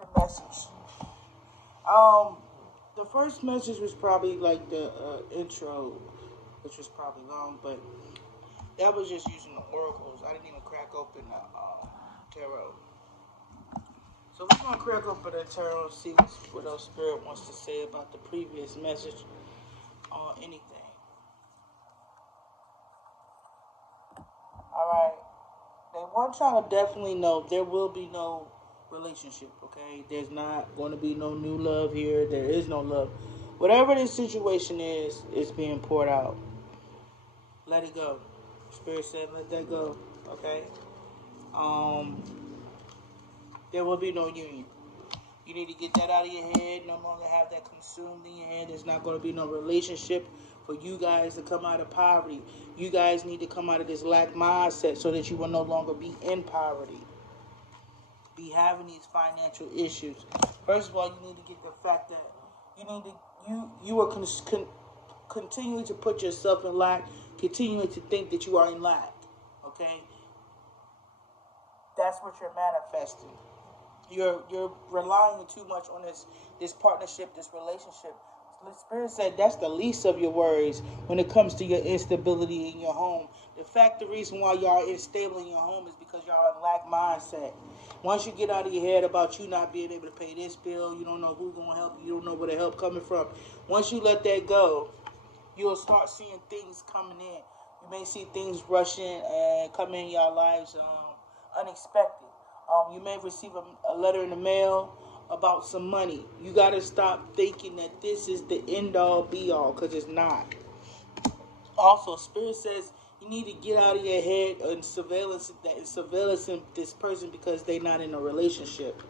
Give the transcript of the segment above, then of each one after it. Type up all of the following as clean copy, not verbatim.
to the message. The first message was probably like the intro, which was probably long, but that was just using the oracles. I didn't even crack open the tarot. So we're gonna crack open the tarot and see what our spirit wants to say about the previous message or anything. All right. They want y'all to definitely know there will be no relationship, okay? There's not going to be no new love here. There is no love. Whatever this situation is, it's being poured out. Let it go. Spirit said, let that go, okay? There will be no union. You need to get that out of your head. No longer have that consumed in your head. There's not going to be no relationship for you guys to come out of poverty. You guys need to come out of this lack mindset so that you will no longer be in poverty. Be having these financial issues. First of all, you need to get the fact that you are continuing to put yourself in lack, continuing to think that you are in lack. Okay? That's what you're manifesting. You're relying too much on this partnership, this relationship. The Spirit said that's the least of your worries when it comes to your instability in your home. The reason why y'all are unstable in your home is because y'all in lack mindset. Once you get out of your head about you not being able to pay this bill, you don't know who's going to help you, you don't know where the help coming from. Once you let that go, you'll start seeing things coming in. You may see things rushing and coming in your lives unexpected. You may receive a letter in the mail about some money. You got to stop thinking that this is the end-all, be-all, because it's not. Also, Spirit says you need to get out of your head and surveillance this person because they're not in a relationship.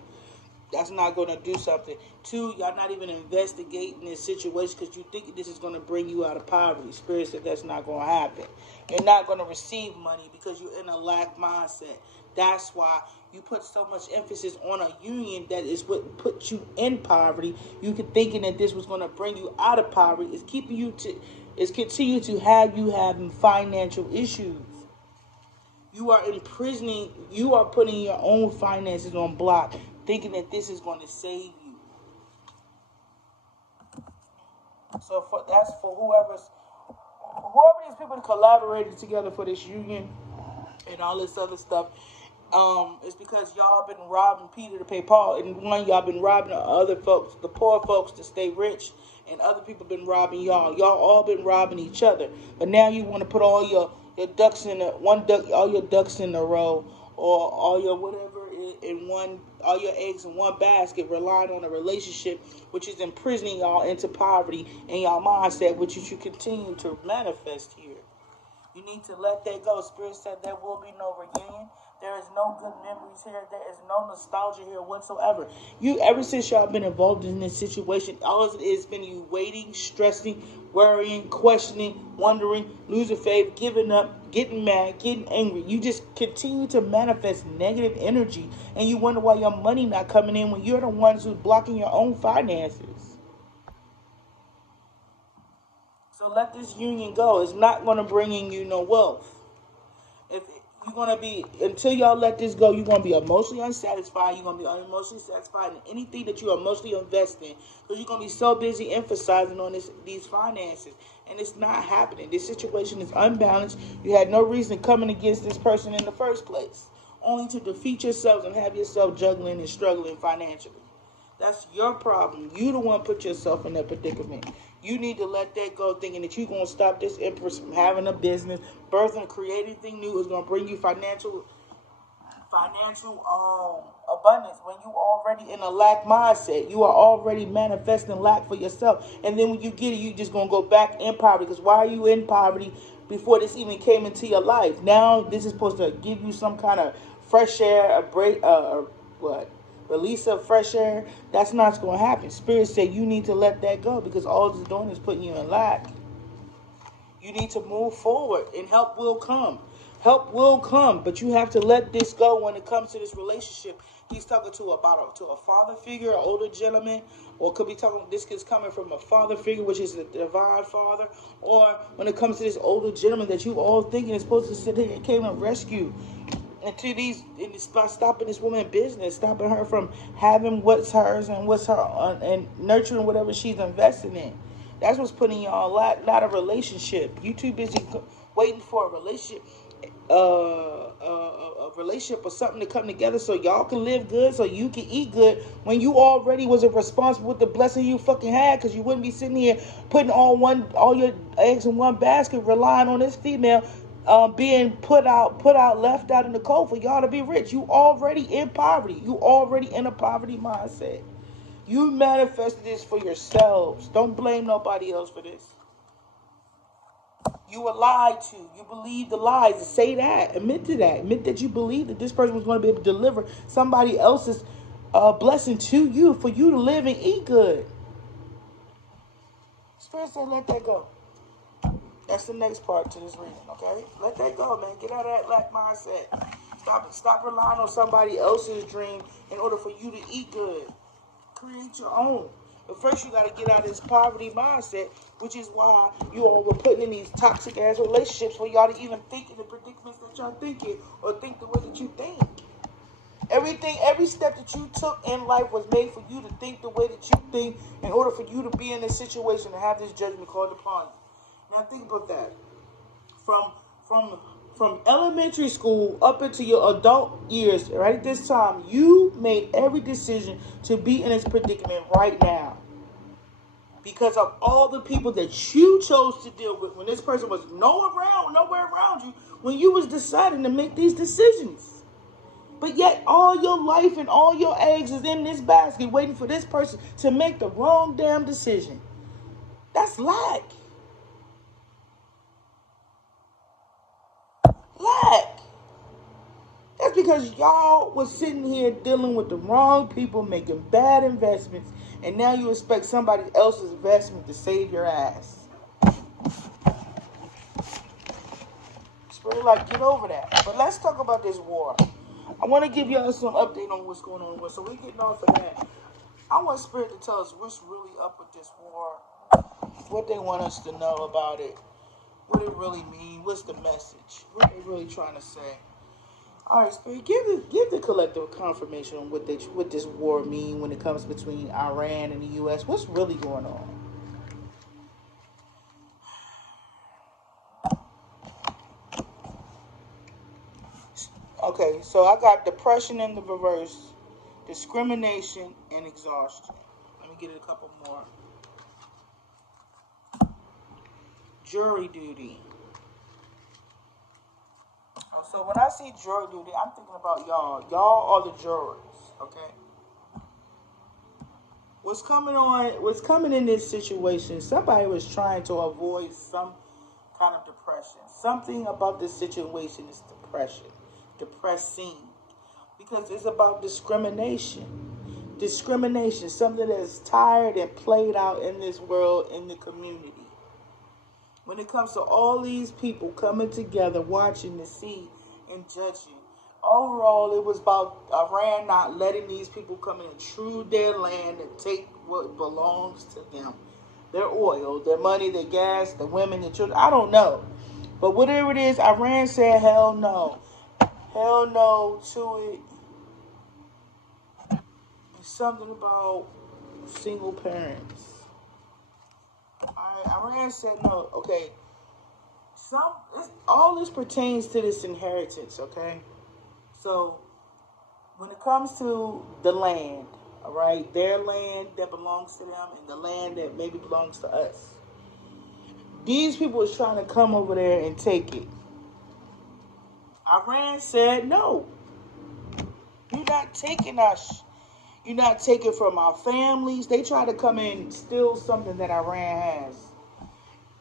That's not going to do something. Two, y'all not even investigating this situation because you think this is going to bring you out of poverty. Spirit said that's not going to happen. You're not going to receive money because you're in a lack mindset. That's why you put so much emphasis on a union that is what put you in poverty. You could thinking that this was going to bring you out of poverty. It's continue to have you having financial issues. You are imprisoning. You are putting your own finances on block, thinking that this is going to save you. So that's for whoever these people collaborated together for this union and all this other stuff. It's because y'all been robbing Peter to pay Paul, and one y'all been robbing the other folks, the poor folks, to stay rich, and other people been robbing y'all. Y'all all been robbing each other, but now you want to put all your ducks in all your ducks in a row, or all your whatever in one, all your eggs in one basket, relying on a relationship which is imprisoning y'all into poverty and y'all mindset, which you should continue to manifest here. You need to let that go. Spirit said there will be no reunion. There is no good memories here. There is no nostalgia here whatsoever. Ever since y'all been involved in this situation, all it is been you waiting, stressing, worrying, questioning, wondering, losing faith, giving up, getting mad, getting angry. You just continue to manifest negative energy, and you wonder why your money not coming in when you're the ones who's blocking your own finances. So let this union go. It's not going to bring in you no wealth. If you're going to be, until y'all let this go, you're going to be emotionally unsatisfied. You're going to be emotionally satisfied in anything that you emotionally invest in, because you're going to be so busy emphasizing on these finances. And it's not happening. This situation is unbalanced. You had no reason coming against this person in the first place, only to defeat yourselves and have yourself juggling and struggling financially. That's your problem. You the one put yourself in that predicament. You need to let that go, thinking that you're going to stop this empress from having a business, birthing, creating anything new is going to bring you financial abundance when you already in a lack mindset. You are already manifesting lack for yourself. And then when you get it, you just going to go back in poverty. Because why are you in poverty before this even came into your life? Now this is supposed to give you some kind of fresh air, release of fresh air. That's not going to happen. Spirit said you need to let that go, because all it's doing is putting you in lack. You need to move forward, and help will come. Help will come, but you have to let this go when it comes to this relationship. He's talking to a father figure, an older gentleman, or could be talking. This is coming from a father figure, which is the divine father, or when it comes to this older gentleman that you all thinking is supposed to sit here and came and rescue into these, by stopping this woman business, stopping her from having what's hers and what's her, and nurturing whatever she's investing in. That's what's putting y'all out of relationship. You too busy waiting for a relationship, a relationship or something to come together so y'all can live good, so you can eat good, when you already wasn't responsible with the blessing you fucking had, because you wouldn't be sitting here putting all your eggs in one basket, relying on this female, being put out, left out in the cold for y'all to be rich. You already in poverty. You already in a poverty mindset. You manifested this for yourselves. Don't blame nobody else for this. You were lied to. You believed the lies. Say that. Admit to that. Admit that you believed that this person was going to be able to deliver somebody else's blessing to you for you to live and eat good. Spirit said, let that go. That's the next part to this reading, okay? Let that go, man. Get out of that lack mindset. Stop relying on somebody else's dream in order for you to eat good. Create your own. But first you got to get out of this poverty mindset, which is why you all were putting in these toxic ass relationships for y'all to even think in the predicaments that y'all thinking, or think the way that you think. Every step that you took in life was made for you to think the way that you think in order for you to be in this situation and have this judgment called upon you. Now think about that. From elementary school up into your adult years, right at this time, you made every decision to be in this predicament right now. Because of all the people that you chose to deal with when this person was nowhere around you, when you was deciding to make these decisions. But yet all your life and all your eggs is in this basket waiting for this person to make the wrong damn decision. That's lack. Lack. That's because y'all was sitting here dealing with the wrong people, making bad investments, and now you expect somebody else's investment to save your ass. Spirit, like, get over that. But let's talk about this war. I want to give y'all some update on what's going on. So we're getting off of that. I want Spirit to tell us what's really up with this war, what they want us to know about it, what it really means, what's the message, what they really trying to say. All right, Spirit, give the collective confirmation on what this war mean when it comes between Iran and the U.S. What's really going on? Okay, so I got depression in the reverse, discrimination, and exhaustion. Let me get it a couple more. Jury duty. So when I see jury duty, I'm thinking about y'all. Y'all are the jurors, okay? What's coming in this situation, somebody was trying to avoid some kind of depression. Something about this situation is depressing. Because it's about discrimination. Discrimination, something that's tired and played out in this world, in the community. When it comes to all these people coming together, watching to see and judging. Overall, it was about Iran not letting these people come in and intrude their land and take what belongs to them. Their oil, their money, their gas, the women, the children. I don't know. But whatever it is, Iran said hell no. Hell no to it. It's something about single parents. Iran said no. Okay. All this pertains to this inheritance, okay? So, when it comes to the land, all right, their land that belongs to them and the land that maybe belongs to us, these people is trying to come over there and take it. Iran said, no, you're not taking us. You're not taking from our families. They try to come in and steal something that Iran has.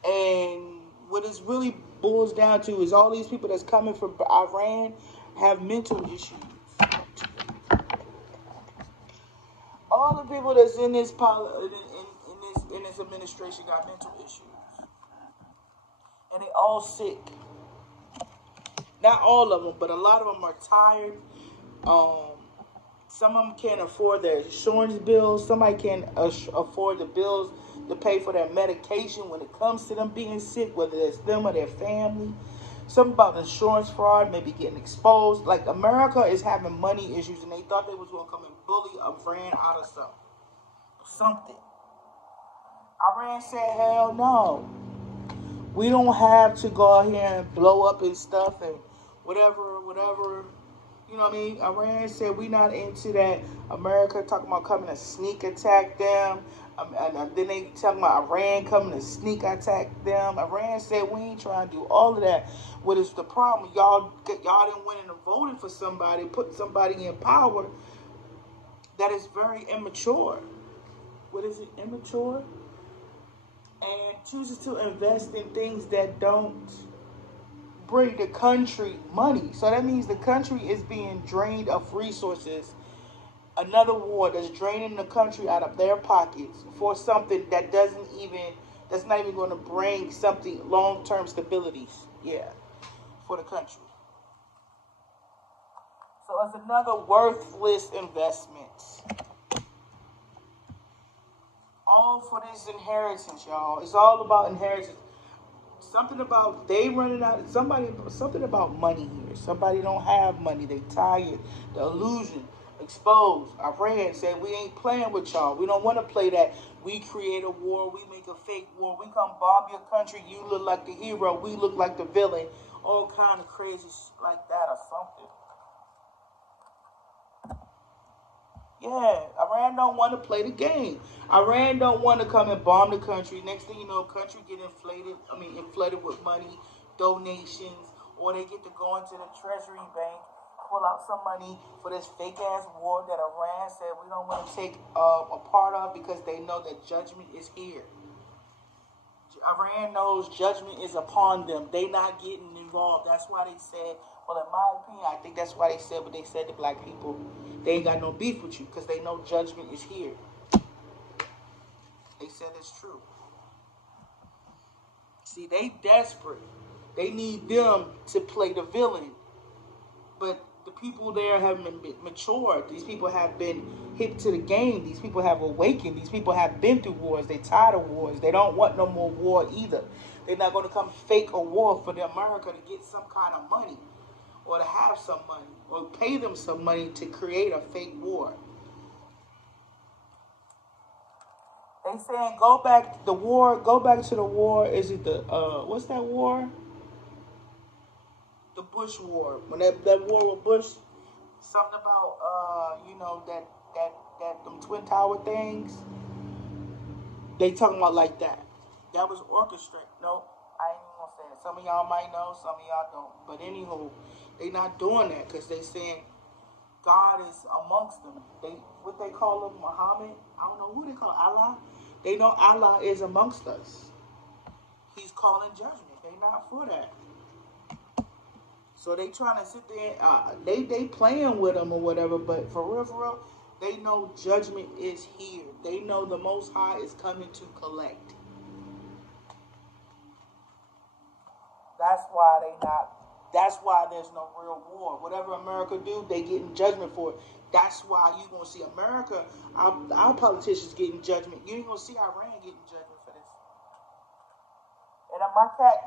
And what it really boils down to is all these people that's coming from Iran have mental issues. All the people that's in this in this administration got mental issues, and they all sick. Not all of them, but a lot of them are tired. Some of them can't afford their insurance bills. Somebody can't afford the bills to pay for their medication when it comes to them being sick, whether it's them or their family. Something about insurance fraud, maybe getting exposed. Like America is having money issues, and they thought they was gonna come and bully Iran out of something. Iran said, "Hell no, we don't have to go out here and blow up and stuff and whatever." You know what I mean? Iran said we not into that. America talking about coming to sneak attack them. And then they talking about Iran coming to sneak attack them. Iran said we ain't trying to do all of that. What is the problem? Y'all didn't win and voted for somebody, put somebody in power that is very immature. What is it? Immature? And chooses to invest in things that don't bring the country money. So that means the country is being drained of resources. Another war that's draining the country out of their pockets for something that that's not even going to bring something long-term stability. Yeah, for the country. So it's another worthless investment. All for this inheritance, y'all. It's all about inheritance. Something about they running out. Something about money here. Somebody don't have money. They tired. The illusion exposed. Iran said we ain't playing with y'all. We don't want to play that. We create a war. We make a fake war. We come bomb your country. You look like the hero. We look like the villain. All kind of crazy like that or something. Yeah, Iran don't want to play the game. Iran don't want to come and bomb the country. Next thing you know, country get inflated with money, donations, or they get to go into the treasury bank, pull out some money for this fake ass war that Iran said we don't want to take a part of because they know that judgment is here. Iran knows judgment is upon them. They not getting involved. That's why they said, well, in my opinion, I think that's why they said what they said to black people. They ain't got no beef with you because they know judgment is here. They said it's true. See, they desperate. They need them to play the villain. But the people there have been matured. These people have been hip to the game. These people have awakened. These people have been through wars. They tired of wars. They don't want no more war either. They're not going to come fake a war for the America to get some kind of money or to have some money or pay them some money to create a fake war. They saying go back to the war. Is it the what's that war? The Bush War. When that war with Bush, something about that them Twin Tower things. They talking about like that. That was orchestrated. No, I ain't even gonna say it. Some of y'all might know, some of y'all don't. But anywho, they not doing that because they saying God is amongst them. What they call him, Muhammad. I don't know who they call Allah. They know Allah is amongst us. He's calling judgment. They not for that. So they trying to sit there. They playing with them or whatever. But for real, they know judgment is here. They know the Most High is coming to collect. That's why there's no real war. Whatever America do, they getting judgment for it. That's why you gonna see America, our politicians getting judgment. You ain't gonna see Iran getting judgment for this. And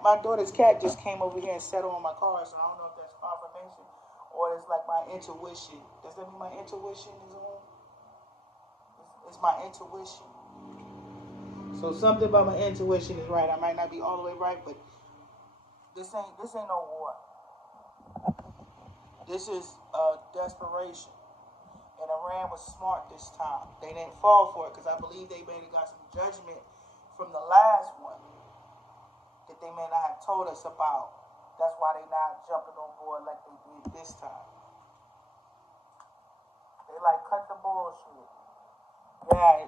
my daughter's cat just came over here and settled on my car, so I don't know if that's confirmation or it's like my intuition. Does that mean my intuition is on? It's my intuition. So something about my intuition is right. I might not be all the way right, but this ain't no war. This is desperation. And Iran was smart this time. They didn't fall for it because I believe they may have got some judgment from the last one that they may not have told us about. That's why they not jumping on board like they did this time. They like cut the bullshit. Yeah,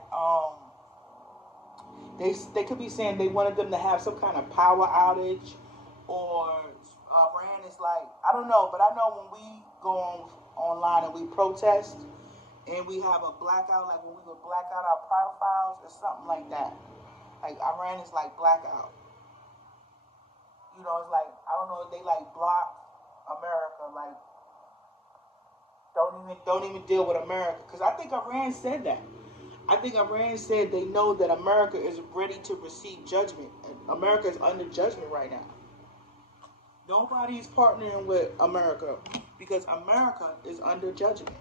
they could be saying they wanted them to have some kind of power outage, or Iran is like, I don't know, but I know when we go online and we protest and we have a blackout, like when we would black out our profiles or something like that. Like Iran is like blackout. You know, it's like, I don't know if they like block America, like don't even deal with America. Because I think Iran said that. I think Iran said they know that America is ready to receive judgment. America is under judgment right now. Nobody's partnering with America because America is under judgment.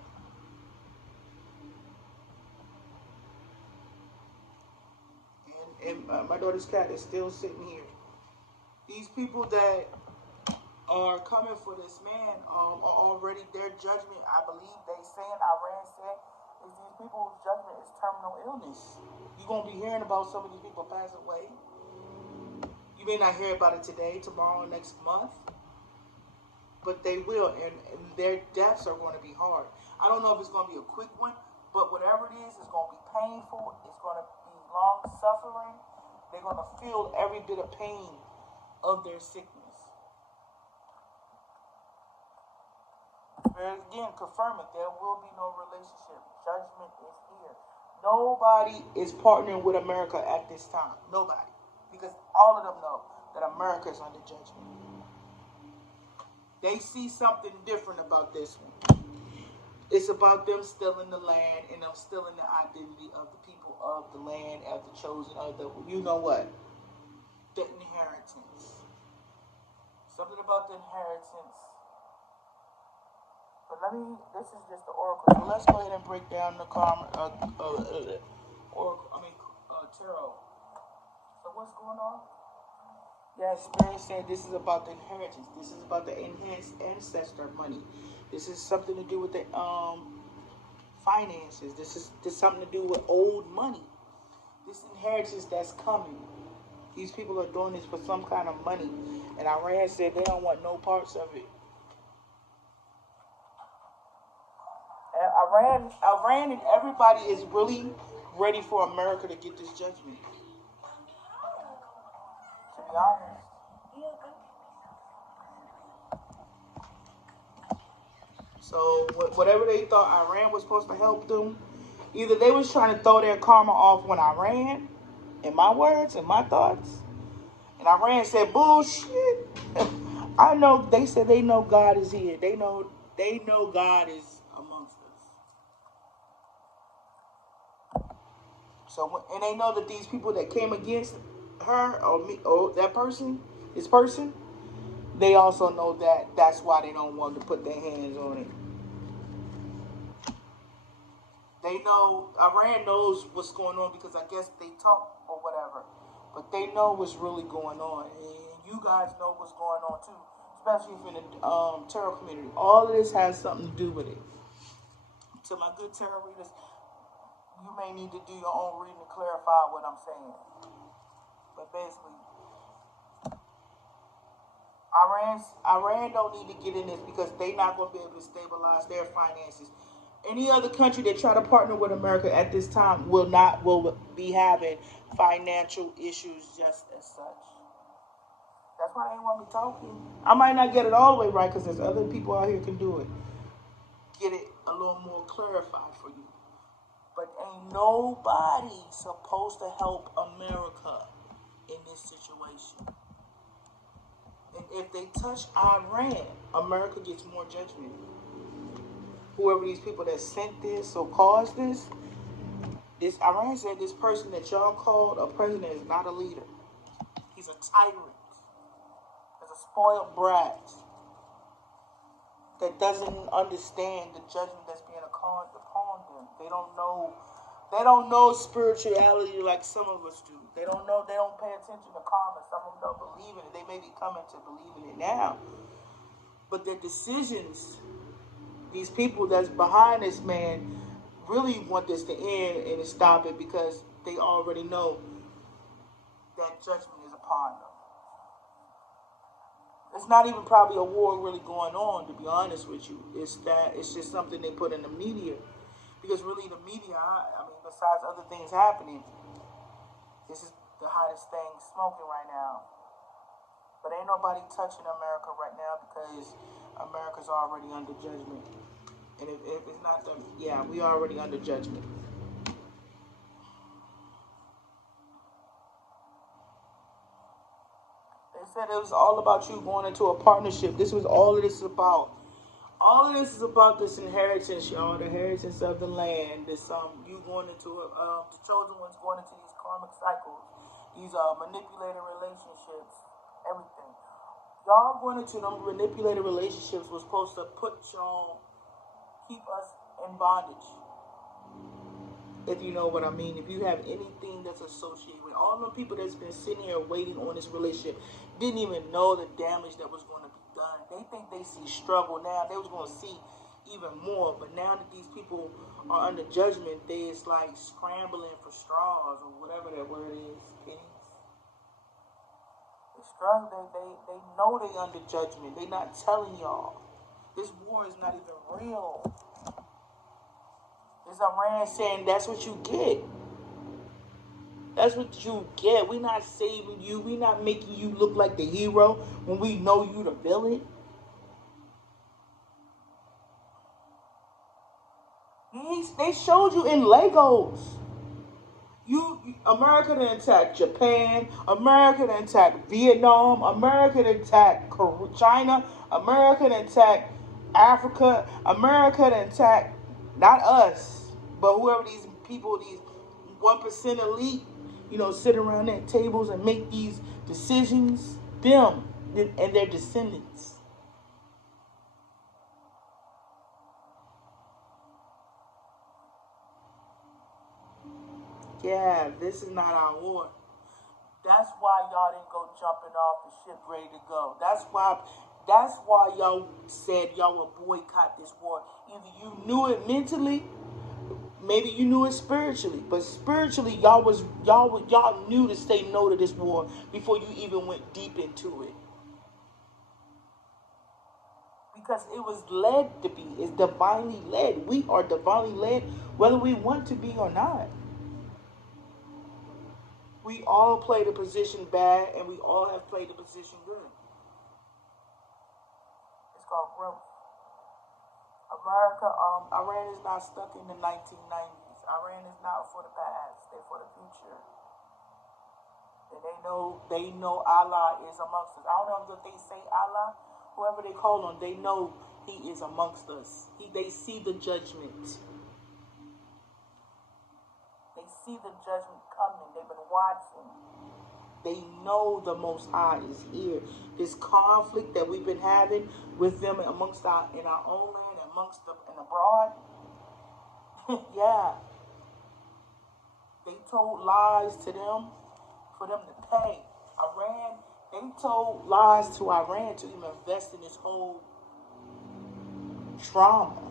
And my daughter's cat is still sitting here. These people that are coming for this man are already, their judgment, I believe Iran said, is these people's judgment is terminal illness. You're going to be hearing about some of these people pass away. You may not hear about it today, tomorrow, next month, but they will, and their deaths are going to be hard. I don't know if it's going to be a quick one, but whatever it is, it's going to be painful. It's going to be long suffering. They're going to feel every bit of pain of their sickness. And again, confirm it. There will be no relationship. Judgment is here. Nobody is partnering with America at this time. Nobody. Because all of them know that America is under judgment. They see something different about this one. It's about them stealing the land and them stealing the identity of the people of the land, of the chosen, of the, you know what? The inheritance. Something about the inheritance. But this is just the oracle. So let's go ahead and break down the tarot. So what's going on? Yeah, Spirit said this is about the inheritance. This is about the enhanced ancestor money. This is something to do with the finances. This is something to do with old money. This inheritance that's coming. These people are doing this for some kind of money. And Iran said they don't want no parts of it. And Iran and everybody is really ready for America to get this judgment. To be honest. So whatever they thought Iran was supposed to help them, either they was trying to throw their karma off when Iran, in my words and my thoughts, and Iran said bullshit. I know they said they know God is here. They know God is amongst us. So and they know that these people that came against her or me or that person, this person, they also know that that's why they don't want to put their hands on it. They know, Iran knows what's going on because I guess they talk or whatever. But they know what's really going on. And you guys know what's going on too. Especially in the tarot community. All of this has something to do with it. To my good tarot readers, you may need to do your own reading to clarify what I'm saying. But basically, Iran don't need to get in this because they're not going to be able to stabilize their finances. Any other country that try to partner with America at this time will be having financial issues just as such. That's why they ain't want me talking. I might not get it all the way right because there's other people out here can do it. Get it a little more clarified for you. But ain't nobody supposed to help America in this situation. And if they touch Iran, America gets more judgment. Whoever these people that sent this or caused this Iran said this person that y'all called a president is not a leader. He's a tyrant. He's a spoiled brat that doesn't understand the judgment that's being upon them. They don't know spirituality like some of us do. They don't pay attention to karma. Some of them don't believe in it. They may be coming to believe in it now. But their decisions, these people that's behind this man really want this to end and to stop it because they already know that judgment is upon them. It's not even probably a war really going on, to be honest with you. It's just something they put in the media. Because really the media, I mean, besides other things happening, this is the hottest thing smoking right now. But ain't nobody touching America right now because America's already under judgment. And if it's not them, yeah, we already under judgment. They said it was all about you going into a partnership. This was all of this is about. All of this is about this inheritance, y'all. The inheritance of the land. This you going into the chosen ones going into these karmic cycles, these manipulated relationships, everything. Y'all going into them manipulated relationships was supposed to put y'all, keep us in bondage. If you know what I mean. If you have anything that's associated with all the people that's been sitting here waiting on this relationship, didn't even know the damage that was going to be done. They think they see struggle now. They was going to see even more. But now that these people are under judgment, they is like scrambling for straws or whatever that word is. Pennies. They struggle. They know they under judgment. They not telling y'all. This war is not even real. It's Iran saying that's what you get. That's what you get. We not saving you. We not making you look like the hero when we know you the villain. They showed you in Legos. America done attacked Japan. America done attacked Vietnam. America done attacked China. America done attacked Africa. America done attacked not us, but whoever these people, these 1% elite, sit around at tables and make these decisions. Them and their descendants. Yeah, this is not our war. That's why y'all didn't go jumping off the ship ready to go. That's why y'all said y'all would boycott this war. Either you knew it mentally, maybe you knew it spiritually, but spiritually y'all knew to say no to this war before you even went deep into it. Because it was led to be. It's divinely led. We are divinely led whether we want to be or not. We all play the position bad, and we all have played the position good. It's called growth. Iran is not stuck in the 1990s. Iran is not for the past. They're for the future. And they know Allah is amongst us. I don't know if they say Allah, whoever they call on, they know He is amongst us. They see the judgment. They see the judgment coming. They've been watching. They know the Most High is here. This conflict that we've been having with them in our own land, amongst them and abroad. Yeah. They told lies to them for them to pay. They told lies to Iran to even invest in this whole trauma.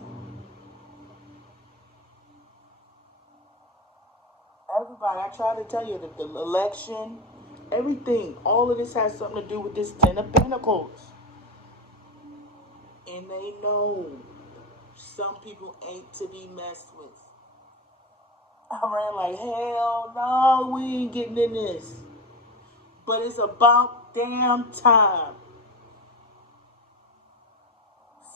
Everybody, I try to tell you that the election, everything, all of this has something to do with this Ten of Pentacles. And they know some people ain't to be messed with. Iran like, hell no, we ain't getting in this. But it's about damn time.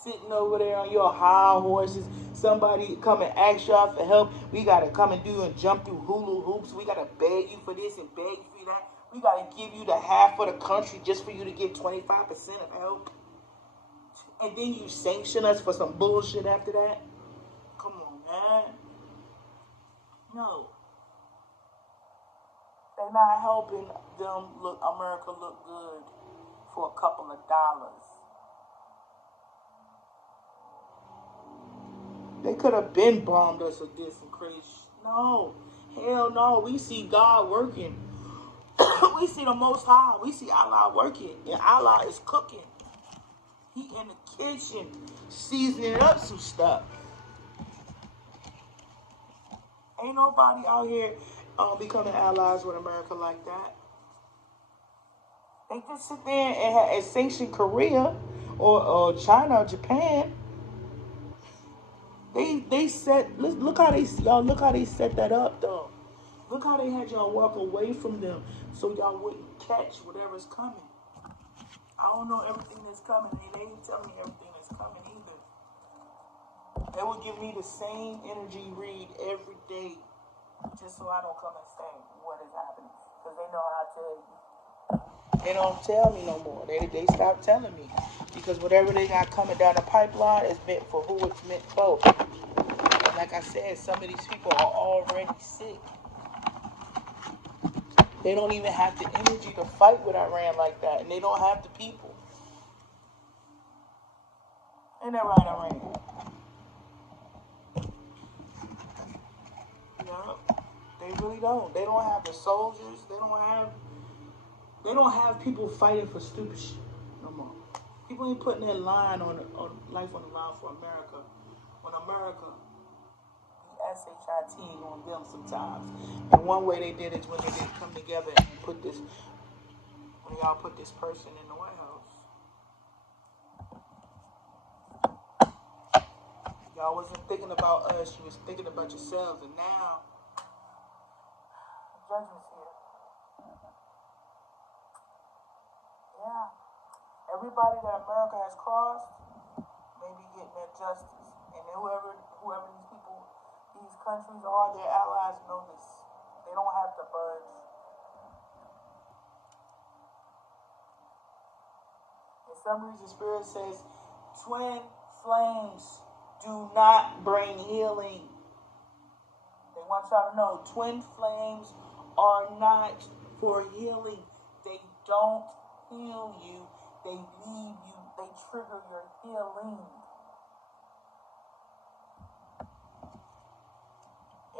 Sitting over there on your high horses, somebody come and ask y'all for help. We gotta come and jump through hula hoops. We gotta beg you for this and beg you for that. We gotta give you the half of the country just for you to get 25% of help. And then you sanction us for some bullshit after that? Come on, man. No. They're not helping America look good for a couple of dollars. They could have been bombed us or did some crazy No. Hell no. We see God working. We see the Most High. We see Allah working. And Allah is cooking. He in the kitchen seasoning up some stuff. Ain't nobody out here becoming allies with America like that. They just sit there and sanction Korea or China or Japan. They set look how they set that up though. Look how they had y'all walk away from them so y'all wouldn't catch whatever's coming. I don't know everything that's coming, and they didn't tell me everything that's coming either. They would give me the same energy read every day, just so I don't come and say what is happening, because they know how to tell you. They don't tell me no more. They stopped telling me, because whatever they got coming down the pipeline is meant for who it's meant for. Like I said, some of these people are already sick. They don't even have the energy to fight with Iran like that, and they don't have the people. Ain't that right, Iran? Yeah. They really don't. They don't have the soldiers. They don't have people fighting for stupid shit no more. People ain't putting their line on life on the line for America. When America, the SHIT on them sometimes. And one way they did it is when they did come together and when y'all put this person in the White House. Y'all wasn't thinking about us. You was thinking about yourselves. And now, judgment's here. Yeah. Everybody that America has crossed may be getting their justice. And whoever these people, these countries are, their allies know this. They don't have to budge. In some reason, Spirit says, twin flames do not bring healing. They want y'all to know, twin flames are not for healing. They don't heal you. They leave you. They trigger your healing.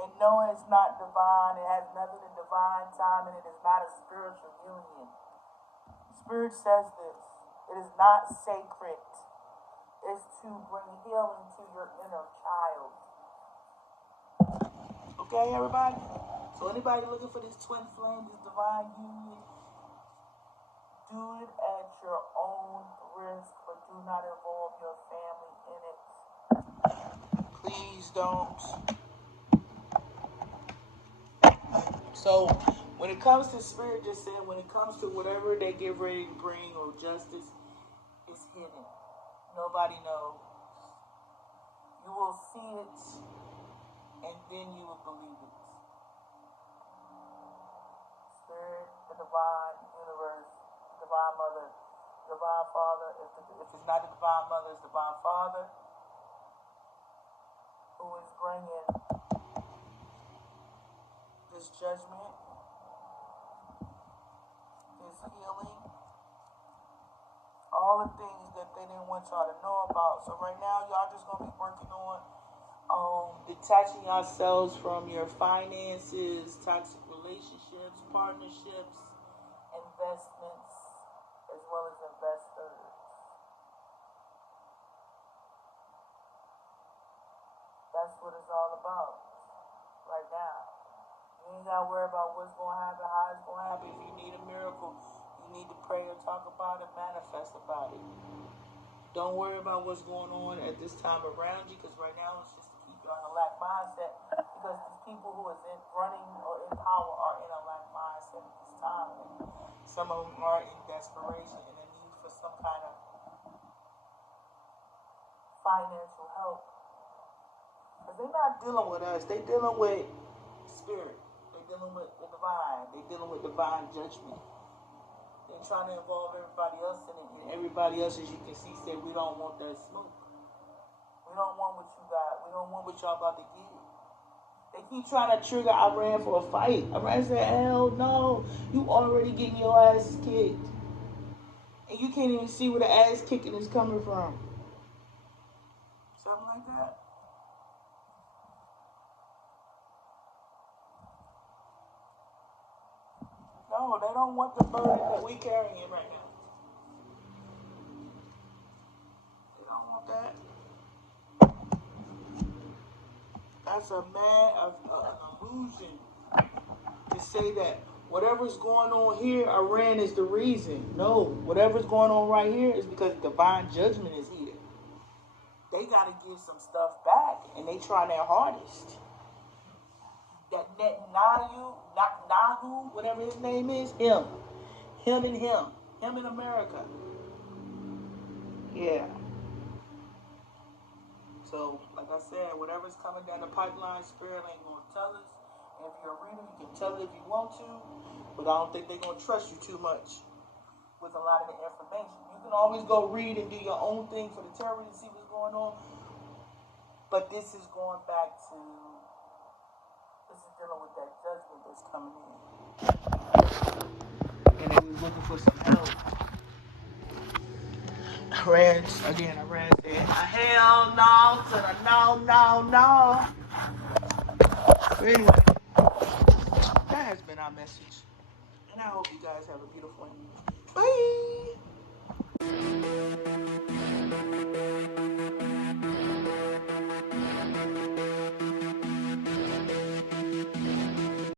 And no, it's not divine. It has nothing in divine time, and it is not a spiritual union. Spirit says this. It is not sacred. It's to bring healing to your inner child. Okay, everybody? So anybody looking for this twin flame, this divine union, do it at your own risk, but do not involve your family in it. Please don't. So when it comes to Spirit, just said, when it comes to whatever they get ready to bring or justice, it's hidden. Nobody knows. You will see it, and then you will believe it. Spirit, the divine universe, the divine mother, divine father. If it's not the divine mother, it's the divine father who is bringing this judgment, this healing, all the things that they didn't want y'all to know about. So right now, y'all just gonna be working on detaching yourselves from your finances, toxic relationships, partnerships, investments, as well as investors. That's what it's all about right now. You ain't gotta worry about what's gonna happen, how it's gonna happen. If you need a miracle, you need to pray or talk about it, manifest about it. Don't worry about what's going on at this time around you, because right now it's just to keep you on a lack mindset. Because these people who is running or in power are in a lack mindset at this time. And some of them are in desperation and a need for some kind of financial help. Because they're not dealing with us, they're dealing with Spirit. They're dealing with the divine. They're dealing with divine judgment. They're trying to involve everybody else in it. And everybody else, as you can see, said, we don't want that smoke. We don't want what you got. We don't want what y'all about to get. They keep trying to trigger Iran for a fight. Iran said, hell no. You already getting your ass kicked. And you can't even see where the ass kicking is coming from. Something like that. No, they don't want the burden that we carrying right now. They don't want that. That's an illusion to say that whatever's going on here, Iran is the reason. No, whatever's going on right here is because divine judgment is here. They got to give some stuff back, and they try their hardest. That Netanyahu, whatever his name is, him in America. Yeah. So, like I said, whatever's coming down the pipeline, Spirit ain't going to tell us. And if you're a reader, you can tell it if you want to. But I don't think they're going to trust you too much with a lot of the information. You can always go read and do your own thing for the terror to see what's going on. But this is going back to, this is dealing with that judgment that's coming in. And they was looking for some help. Again, I read that. Hell no to the no, no, no. But anyway, that has been our message. And I hope you guys have a beautiful one. Bye.